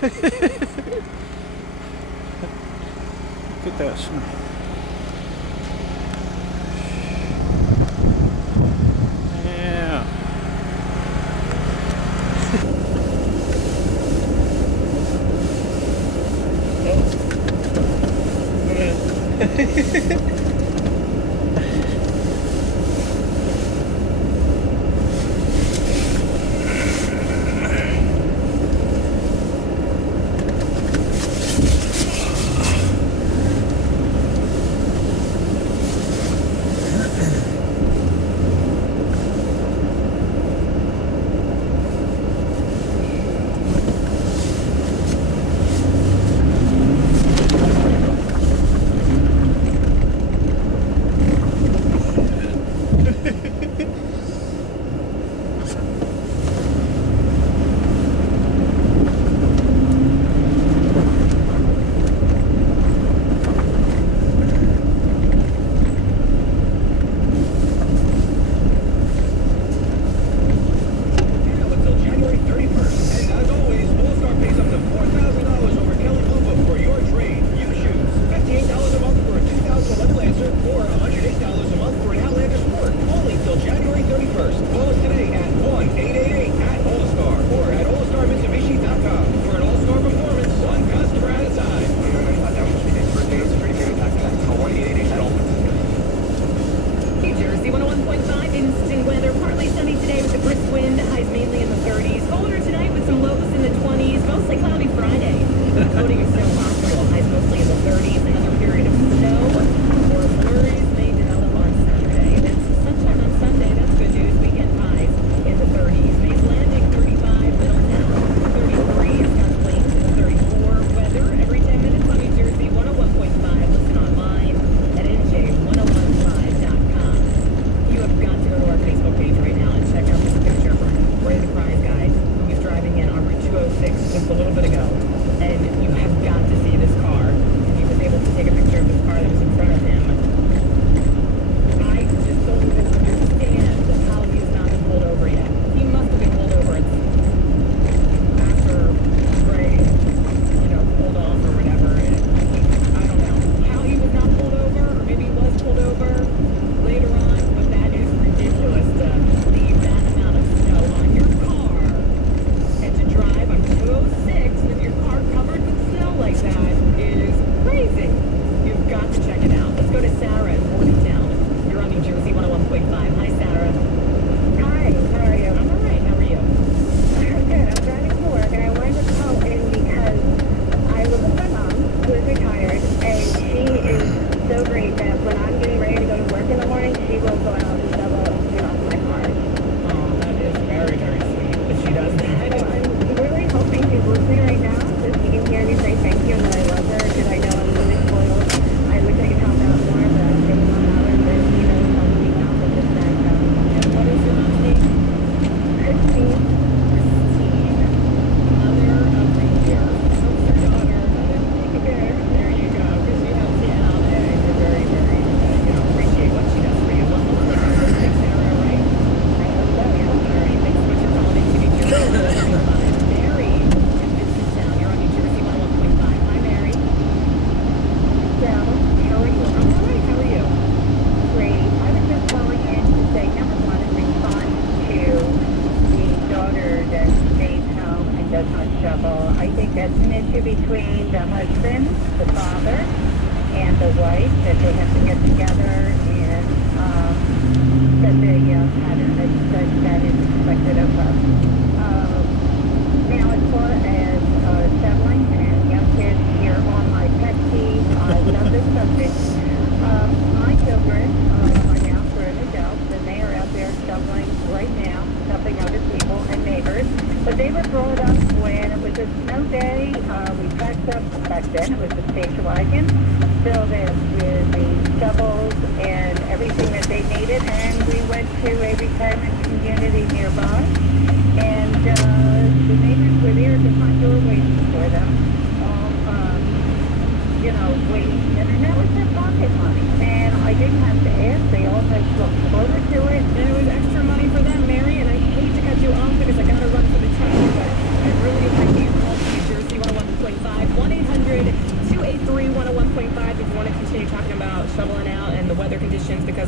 Look at that snow. Yeah.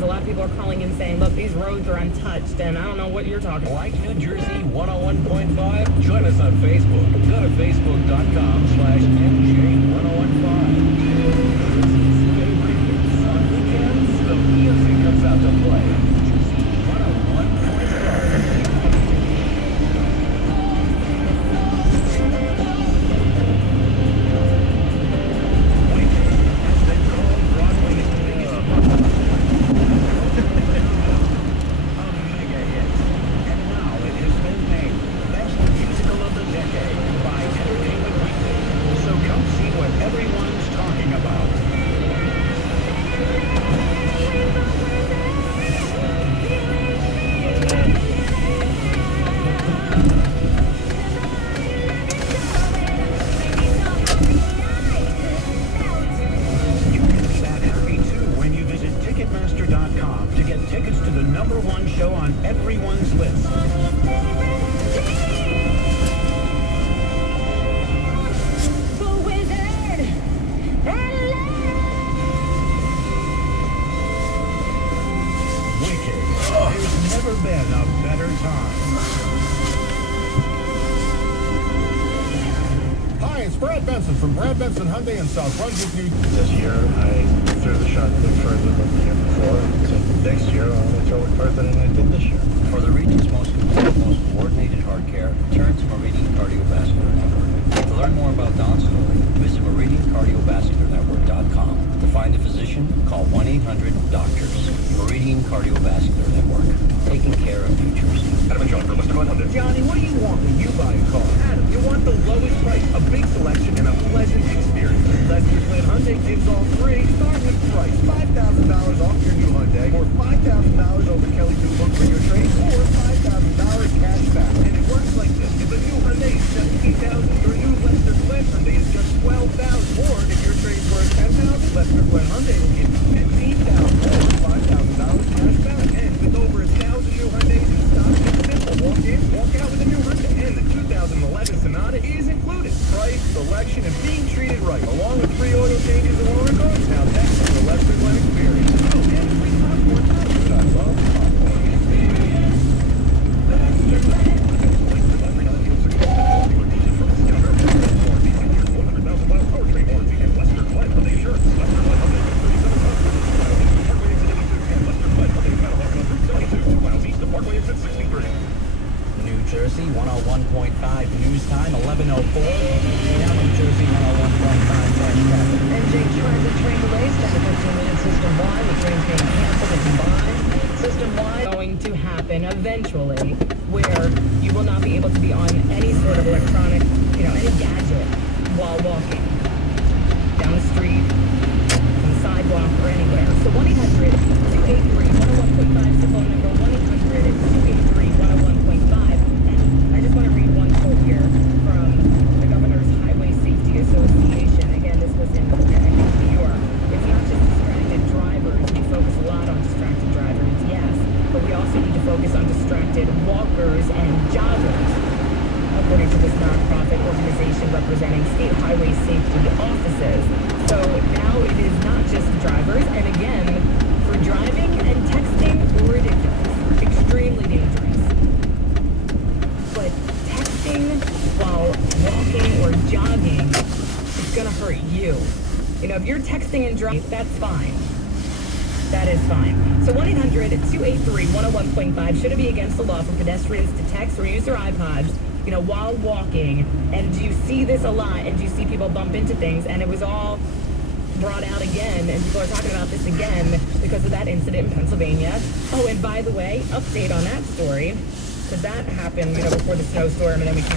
because a lot of people are calling in saying, look, these roads are untouched, and I don't know what you're talking about. Like New Jersey 101.5? Join us on Facebook. Go to facebook.com/NJ1015. On weekends, the music comes out to play. Jersey 101.5. Everyone's talking about. You can be that happy too when you visit Ticketmaster.com to get tickets to the #1 show on everyone's list. There's never been a better time. Hi, it's Brad Benson from Brad Benson Hyundai in South Brunswick, New York. This year, I threw the shot a bit further than the year before. So next year, I'll only throw it further than I did this year. For the region's most coordinated heart care, turn to Meridian Cardiovascular Network. To learn more about Don's story, visit meridiancardiovascularnetwork.com. To find a physician, call 1-800-DOCTORS. Meridian Cardiovascular Network, taking care of New Jersey. Adam and John for Mr. 100. Johnny, what do you want when you buy a car? Adam, you want the lowest price, a big selection, and a pleasant experience. Lester Flynn Hyundai gives all three. Start with price, $5,000 off your new Hyundai, or $5,000 over Kelly Blue Book for your trade, or $5,000 cash back. And it works like this. If a new Hyundai is $17,000, your new Lester Flynn Hyundai is just $12,000. Or if your trade's worth $10,000, Lester Flynn Hyundai will give you $15,000 or $5,000 cash back. And with over 1,000 new Hyundais in stock, it's simple. Walk in, walk out with a new Hyundai. And the 2011 Sonata is included. Price, selection, and being treated right, along with free oil changes and lower costs. Now that's the Lester Flynn experience. Oh, and free popcorn. I love popcorn. New Jersey 101.5 news time 11:04. Now New Jersey 101.5 traffic. NJ transit train delays 10 to 15 minutes system-wide, with trains being canceled and combined. System-wide going to happen eventually, where you will not be able to be on any sort of electronic, any gadget while walking down the street, on the sidewalk, or anywhere. So 1-800-283-101.5 is the phone number, 1-800-283-101.5. And I just want to read one quote here from the Governor's Highway Safety Association. Again, this was in New York. It's not just distracted drivers. We focus a lot on distracted drivers, yes, but we also need to focus on distracted walkers and joggers, according to this nonprofit organization representing state highway safety offices. So now it is not just drivers, and again, for driving and texting, ridiculous, extremely dangerous. But texting while walking or jogging, it's gonna hurt you. If you're texting and driving, that's fine. That is fine. So 1-800-283-101.5, should it be against the law for pedestrians to text or use their iPods, while walking? And do you see this a lot? And do you see people bump into things? And it was all brought out again, and people are talking about this again because of that incident in Pennsylvania. Oh, and by the way, update on that story, because that happened, before the snowstorm, and then we kind of